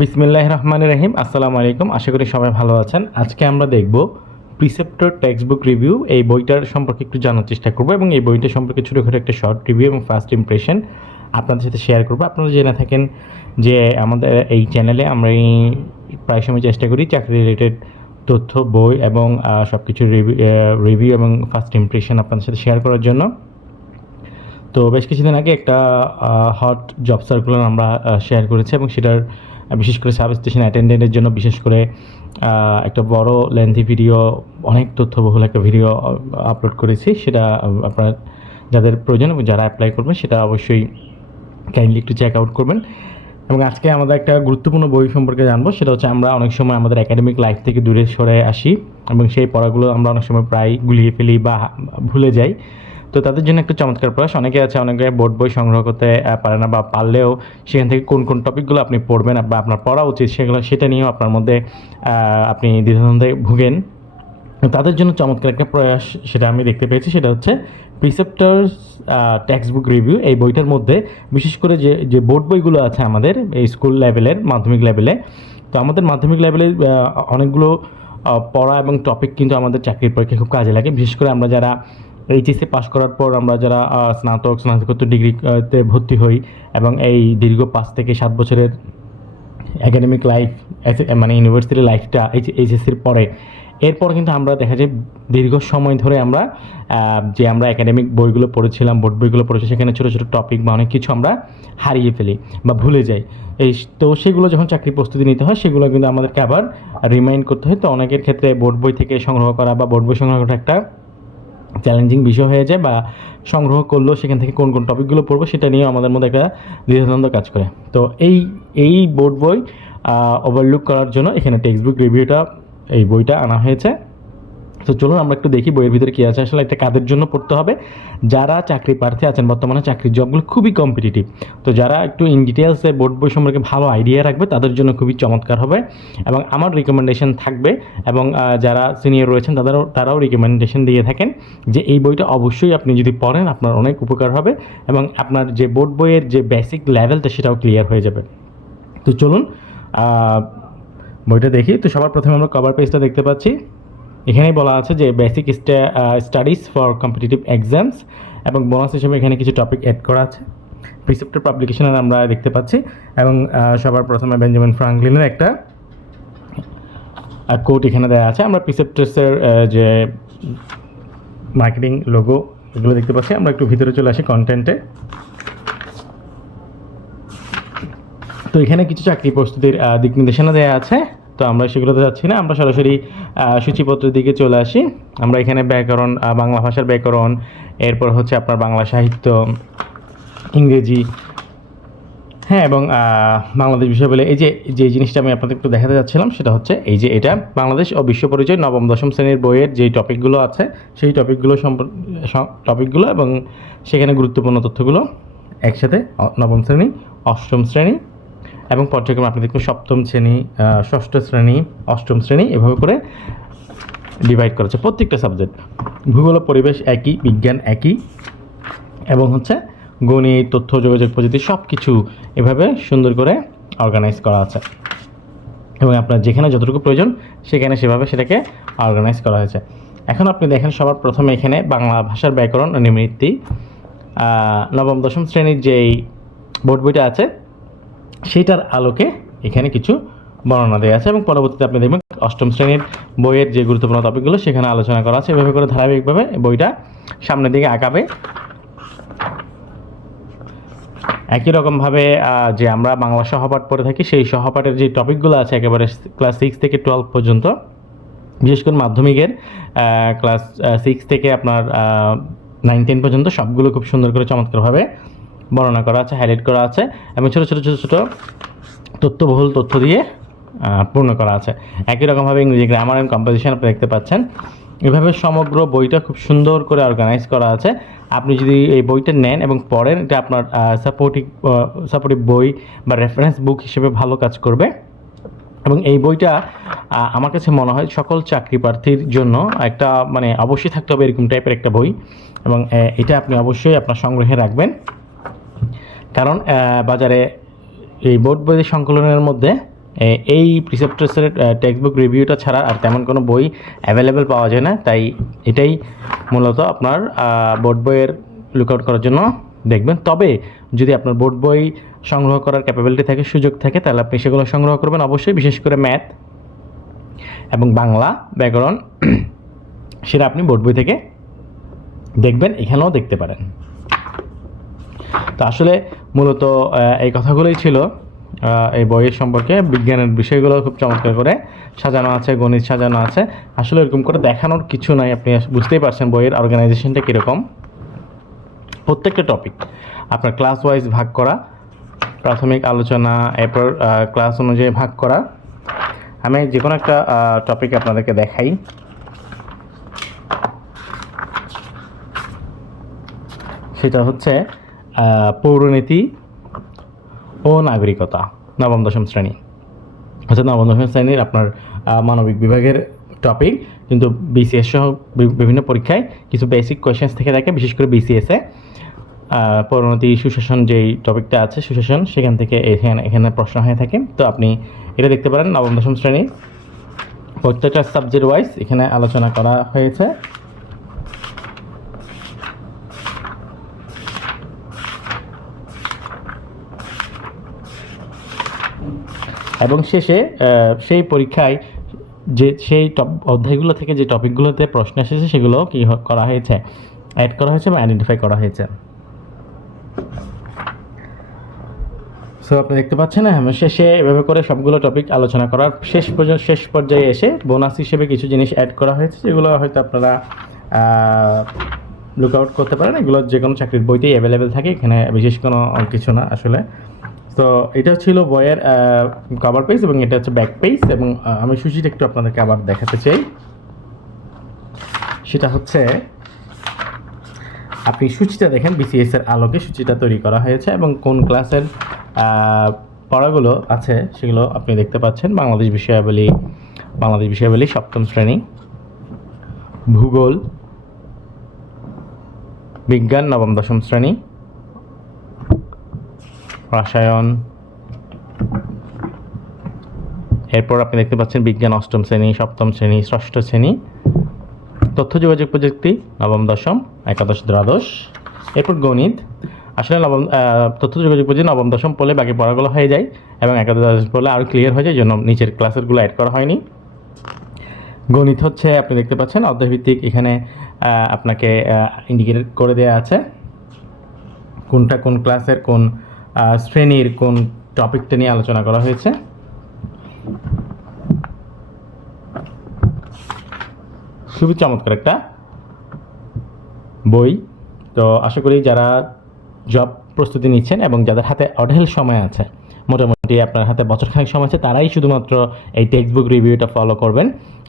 বিসমিল্লাহ রহমান রহিম, আসসালামু আলাইকুম। আশা করি সবাই ভালো আছেন। আজকে আমরা দেখব প্রিসেপ্টর টেক্সট বুক রিভিউ এই বইটার সম্পর্কে একটু জানার চেষ্টা করব এবং এই বইটা সম্পর্কে ছোটোখাটো একটা শর্ট রিভিউ এবং ফার্স্ট ইমপ্রেশন আপনাদের সাথে শেয়ার করব। আপনারা জেনে থাকেন যে আমাদের এই চ্যানেলে আমরা প্রায় সময় চেষ্টা করি চাকরি রিলেটেড তথ্য, বই এবং সব কিছু রিভিউ এবং ফার্স্ট ইমপ্রেশন আপনাদের সাথে শেয়ার করার জন্য। তো বেশ কিছুদিন আগে একটা হট জব সার্কুলার আমরা শেয়ার করেছি এবং সেটার বিশেষ করে সাব স্টেশন অ্যাটেন্ডেন্টের জন্য বিশেষ করে একটা বড় লেন্থি ভিডিও অনেক তথ্যবহুল একটা ভিডিও আপলোড করেছি। সেটা আপনার যাদের প্রয়োজন এবং যারা অ্যাপ্লাই করবেন, সেটা অবশ্যই কাইন্ডলি একটু চেক আউট করবেন। এবং আজকে আমাদের একটা গুরুত্বপূর্ণ বই সম্পর্কে জানব, সেটা হচ্ছে আমরা অনেক সময় আমাদের একাডেমিক লাইফ থেকে দূরে সরে আসি এবং সেই পড়াগুলো আমরা অনেক সময় প্রায় গুলিয়ে ফেলি বা ভুলে যাই। তো তাদের জন্য একটু চমৎকার প্রয়াস। অনেকে আছে, অনেকে বোর্ড বই সংগ্রহ করতে পারে না বা পারলেও সেখান থেকে কোন কোন টপিকগুলো আপনি পড়বেন বা আপনার পড়া উচিত সেগুলো, সেটা নিয়েও আপনার মধ্যে আপনি দ্বিধাদ্বন্দ্বে ভুগেন। তাদের জন্য চমৎকার একটা প্রয়াস সেটা আমি দেখতে পেয়েছি, সেটা হচ্ছে প্রিসেপ্টার্স টেক্সট বুক রিভিউ এই বইটার মধ্যে। বিশেষ করে যে যে বোর্ড বইগুলো আছে আমাদের এই স্কুল লেভেলের মাধ্যমিক লেভেলে তো আমাদের মাধ্যমিক লেভেলে অনেকগুলো পড়া এবং টপিক কিন্তু আমাদের চাকরির পরীক্ষায় খুব কাজে লাগে। বিশেষ করে আমরা যারা এইচএসসি পাস করার পর আমরা যারা স্নাতক, স্নাতকোত্তর ডিগ্রিতে ভর্তি হই এবং এই দীর্ঘ পাঁচ থেকে সাত বছরের একাডেমিক লাইফ মানে ইউনিভার্সিটির লাইফটা এইচএসসির পরে। এরপর কিন্তু আমরা দেখা যায় দীর্ঘ সময় ধরে আমরা যে আমরা একাডেমিক বইগুলো পড়েছিলাম বোর্ড বইগুলো পড়েছি, সেখানে ছোটো ছোটো টপিক বা অনেক কিছু আমরা হারিয়ে ফেলি বা ভুলে যাই। এই তো সেগুলো যখন চাকরি প্রস্তুতি নিতে হয়, সেগুলো কিন্তু আমাদেরকে আবার রিমাইন্ড করতে হয়। তো অনেকের ক্ষেত্রে বোর্ড বই থেকে সংগ্রহ করা বা বোর্ড বই সংগ্রহ করা একটা চ্যালেঞ্জিং বিষয় হয়ে যায় বা সংগ্রহ করলেও সেখান থেকে কোন কোন টপিকগুলো পড়ব সেটা নিয়েও আমাদের মধ্যে একটা দ্বিধাদ্বন্দ্ব কাজ করে। তো এই এই বোর্ড বই ওভারলুক করার জন্য এখানে টেক্সট বুক রিভিউটা এই বইটা আনা হয়েছে। তো চলুন আমরা একটু দেখি বইয়ের ভিতরে কী আছে। আসলে এটা কাদের জন্য পড়তে হবে? যারা চাকরি প্রার্থী আছেন, বর্তমানে চাকরির জবগুলো খুবই কম্পিটিটিভ তো যারা একটু ইন ডিটেলসে বোর্ড বই সম্পর্কে ভালো আইডিয়া রাখবে, তাদের জন্য খুবই চমৎকার হবে এবং আমার রিকমেন্ডেশন থাকবে এবং যারা সিনিয়র রয়েছেন, তাদেরও, তারাও রিকমেন্ডেশন দিয়ে থাকেন যে এই বইটা অবশ্যই আপনি যদি পড়েন, আপনার অনেক উপকার হবে এবং আপনার যে বোর্ড বইয়ের যে বেসিক লেভেলটা সেটাও ক্লিয়ার হয়ে যাবে। তো চলুন বইটা দেখি। তো সবার প্রথমে আমরা কভার পেজটা দেখতে পাচ্ছি। এখানেই বলা আছে যে basic studies for competitive exams এবং বোনাস হিসেবে এখানে কিছু টপিক অ্যাড করা আছে। প্রিসেপ্টর পাবলিকেশনের আমরা দেখতে পাচ্ছি এবং সবার প্রথমে বেঞ্জামিন ফ্রাঙ্কলিনের একটা কোড এখানে দেওয়া আছে। আমরা প্রিসেপ্টার্সের যে মার্কেটিং লোগো এগুলো দেখতে পাচ্ছি। আমরা একটু ভিতরে চলে আসি কন্টেন্টে তো এখানে কিছু চাকরি প্রস্তুতির দিক নির্দেশনা দেওয়া আছে। তো আমরা সেগুলোতে যাচ্ছি না, আমরা সরাসরি সূচিপত্রের দিকে চলে আসি। আমরা এখানে ব্যাকরণ বাংলা ভাষার ব্যাকরণ, এরপর হচ্ছে আপনার বাংলা সাহিত্য, ইংরেজি হ্যাঁ এবং বাংলাদেশ বিষয় বলে এই যে যে জিনিসটা আমি আপনাদের একটু দেখাতে যাচ্ছিলাম, সেটা হচ্ছে এই যে এটা বাংলাদেশ ও বিশ্ব পরিচয় নবম, দশম শ্রেণির বইয়ের যে টপিকগুলো আছে, সেই টপিকগুলো টপিকগুলো এবং সেখানে গুরুত্বপূর্ণ তথ্যগুলো একসাথে নবম শ্রেণি, অষ্টম শ্রেণি এবং পর্যায়ক্রমে আপনি দেখবেন সপ্তম শ্রেণি ষষ্ঠ শ্রেণি অষ্টম শ্রেণি এভাবে করে ডিভাইড করা প্রত্যেকটা সাবজেক্ট ভূগোল পরিবেশ একই বিজ্ঞান একই এবং হচ্ছে গণিত তথ্য যোগাযোগ প্রযুক্তি সব কিছু এভাবে সুন্দর করে অর্গানাইজ করা আছে। এবং আপনার যেখানে যতটুকু প্রয়োজন সেখানে সেভাবে সেটাকে অর্গানাইজ করা হয়েছে। এখন আপনি দেখেন সবার প্রথমে এখানে বাংলা ভাষার ব্যাকরণ আহ, নবম দশম শ্রেণির যেই বোর্ড বইটা আছে সেইটার আলোকে এখানে কিছু বর্ণনা দেওয়া আছে এবং পরবর্তীতে আপনি দেখবেন অষ্টম শ্রেণির বইয়ের যে গুরুত্বপূর্ণ টপিকগুলো সেখানে আলোচনা করা আছে। এভাবে করে ধারাবাহিকভাবে বইটা সামনের দিকে আঁকাবে। একই রকমভাবে যে আমরা বাংলা সহপাঠ পড়ে থাকি, সেই সহপাঠের যে টপিকগুলো আছে একেবারে ক্লাস সিক্স থেকে টুয়েলভ পর্যন্ত, বিশেষ করে মাধ্যমিকের ক্লাস সিক্স থেকে আপনার নাইন টেন পর্যন্ত সবগুলো খুব সুন্দর করে চমৎকারভাবে বর্ণনা করা আছে হাইলাইট করা আছে। এবং ছোটো ছোটো ছোটো ছোটো তথ্যবহুল তথ্য দিয়ে পূর্ণ করা আছে। একই রকমভাবে ইংরেজি গ্রামার অ্যান্ড কম্পোজিশন আপনি দেখতে পাচ্ছেন। এভাবে সমগ্র বইটা খুব সুন্দর করে অর্গানাইজ করা আছে। আপনি যদি এই বইটা নেন এবং পড়েন, এটা আপনার সাপোর্টিভ সাপোর্টিভ বই বা রেফারেন্স বুক হিসেবে ভালো কাজ করবে। এবং এই বইটা আমার কাছে মনে হয় সকল চাকরি প্রার্থীর জন্য একটা মানে অবশ্যই থাকতে হবে এরকম টাইপের একটা বই। এবং এটা আপনি অবশ্যই আপনার সংগ্রহে রাখবেন। কারণ বাজারে এই বোর্ড বইয়ের সংকলনের মধ্যে এই প্রিসেপ্টার্সের টেক্সট বুক রিভিউটা ছাড়া আর তেমন কোনো বই অ্যাভেলেবেল পাওয়া যায় না। তাই এটাই মূলত আপনার বোর্ড বইয়ের লুকআউট করার জন্য দেখবেন। তবে যদি আপনার বোর্ড বই সংগ্রহ করার ক্যাপাবিলিটি থাকে, সুযোগ থাকে, তাহলে আপনি সেগুলো সংগ্রহ করবেন। অবশ্যই বিশেষ করে ম্যাথ এবং বাংলা ব্যাকরণ, সেটা আপনি বোর্ড বই থেকে দেখবেন, এখানেও দেখতে পারেন। তো আসলে মূলত এই কথাগুলোই ছিল। এই বইয়ের সম্পর্কে বিজ্ঞানের বিষয়গুলো খুব চমৎকার করে সাজানো আছে, গণিত সাজানো আছে। আসলে এরকম করে দেখানোর কিছু নাই, আপনি বুঝতেই পারছেন বইয়ের অর্গানাইজেশনটা কীরকম। প্রত্যেকটা টপিক আপনার ক্লাস ওয়াইজ ভাগ করা, প্রাথমিক আলোচনা, এরপর ক্লাস অনুযায়ী ভাগ করা। আমি যে কোনো একটা টপিক আপনাদেরকে দেখাই। সেটা হচ্ছে পৌরনীতি ও নাগরিকতা, নবম, দশম শ্রেণি। অর্থাৎ নবম, দশম শ্রেণির আপনার মানবিক বিভাগের টপিক কিন্তু বিসিএস সহ বিভিন্ন পরীক্ষায় কিছু বেসিক কোয়েশ্চেন্স থেকে থাকে, বিশেষ করে বিসিএসে পরিণতি সুশাসন যেই টপিকটা আছে, সুশাসন, সেখান থেকে এখানে এখানে প্রশ্ন হয়ে থাকে। তো আপনি এটা দেখতে পারেন, নবম, দশম শ্রেণি। প্রত্যেকটা সাবজেক্ট ওয়াইজ এখানে আলোচনা করা হয়েছে। এবং শেষে সেই পরীক্ষায় যে, সেই টপ অধ্যায়গুলো থেকে যে টপিকগুলোতে প্রশ্ন এসেছে সেগুলো কী করা হয়েছে? অ্যাড করা হয়েছে বা আইডেন্টিফাই করা হয়েছে? সো আপনি দেখতে পাচ্ছেন না আমি শেষে এভাবে করে সবগুলো টপিক আলোচনা করার শেষ পর্যন্ত, শেষ পর্যায়ে এসে বোনাস হিসেবে কিছু জিনিস অ্যাড করা হয়েছে, যেগুলো হয়তো আপনারা লুক আউট করতে পারেন। এগুলো যে কোনো চাকরির বইতেই অ্যাভেলেবেল থাকে, এখানে বিশেষ কোনো কিছু না আসলে। তো এটা ছিল বইয়ের কভার পেজ এবং এটা হচ্ছে ব্যাক পেজ এবং আমি সূচিটা একটু আপনাদেরকে আবার দেখাতে চাই। সেটা হচ্ছে, আপনি সূচিটা দেখেন বিসিএস এর আলোকে সূচিটা তৈরি করা হয়েছে এবং কোন ক্লাসের পড়াগুলো আছে সেগুলো আপনি দেখতে পাচ্ছেন। বাংলাদেশ বিষয়াবলী বাংলাদেশ বিষয়াবলী সপ্তম শ্রেণি। ভূগোল, বিজ্ঞান, নবম, দশম শ্রেণি। রসায়ন। এরপর আপনি দেখতে পাচ্ছেন বিজ্ঞান অষ্টম শ্রেণি, সপ্তম শ্রেণি, ষষ্ঠ শ্রেণি। তথ্য যোগাযোগ প্রযুক্তি, নবম, দশম, একাদশ, দ্বাদশ। এরপর গণিত। আসলে নবম তথ্য যোগাযোগ প্রযুক্তি নবম, দশম পড়লে বাকি পড়াগুলো হয়ে যায় এবং একাদশ, দ্বাদশ পড়লে আরও ক্লিয়ার হয়ে যায় জন্য নিচের ক্লাসেরগুলো অ্যাড করা হয়নি। গণিত হচ্ছে, আপনি দেখতে পাচ্ছেন, অধ্যায়ভিত্তিক। এখানে আপনাকে ইন্ডিকেট করে দেওয়া আছে কোনটা কোন ক্লাসের কোন শ্রেণির কোন টপিকটা নিয়ে আলোচনা করা হয়েছে? খুবই চমৎকার একটা বই। তো আশা করি যারা জব প্রস্তুতি নিচ্ছেন এবং যাদের হাতে অঢেল সময় আছে, মোটামুটি আপনার হাতে বছরখানেক সময় আছে, তারাই শুধুমাত্র এই টেক্সট বুক রিভিউটা ফলো করবেন।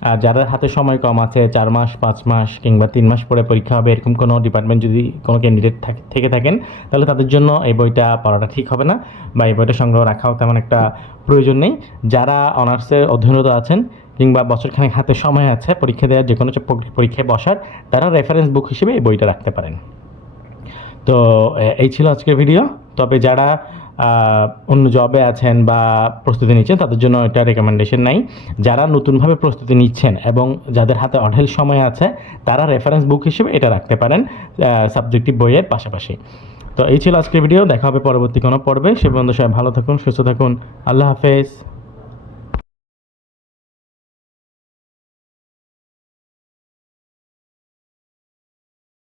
আর যাদের হাতে সময় কম আছে, চার মাস, পাঁচ মাস কিংবা তিন মাস পরে পরীক্ষা হবে, এরকম কোনো ডিপার্টমেন্ট যদি কোনো ক্যান্ডিডেট থেকে থাকেন, তাহলে তাদের জন্য এই বইটা পড়াটা ঠিক হবে না বা এই বইটা সংগ্রহ রাখাও তেমন একটা প্রয়োজন নেই। যারা অনার্সের অধ্যয়নরত আছেন কিংবা বছরখানেক হাতে সময় আছে, পরীক্ষা দেওয়ার যে কোনো পরীক্ষায় বসার, তারা রেফারেন্স বুক হিসেবে এই বইটা রাখতে পারেন। তো এই ছিল আজকের ভিডিও তবে যারা অন্য জবে আছেন বা প্রস্তুতি নিচ্ছেন, তাদের জন্য এটা রেকমেন্ডেশন নাই। যারা নতুনভাবে প্রস্তুতি নিচ্ছেন এবং যাদের হাতে অঢেল সময় আছে, তারা রেফারেন্স বুক হিসেবে এটা রাখতে পারেন সাবজেক্টিভ বইয়ের পাশাপাশি। তো এই ছিল আজকের ভিডিও দেখা হবে পরবর্তী কোনো পর্বে। সে বন্ধু সবাই ভালো থাকুন, সুস্থ থাকুন। আল্লাহ হাফেজ।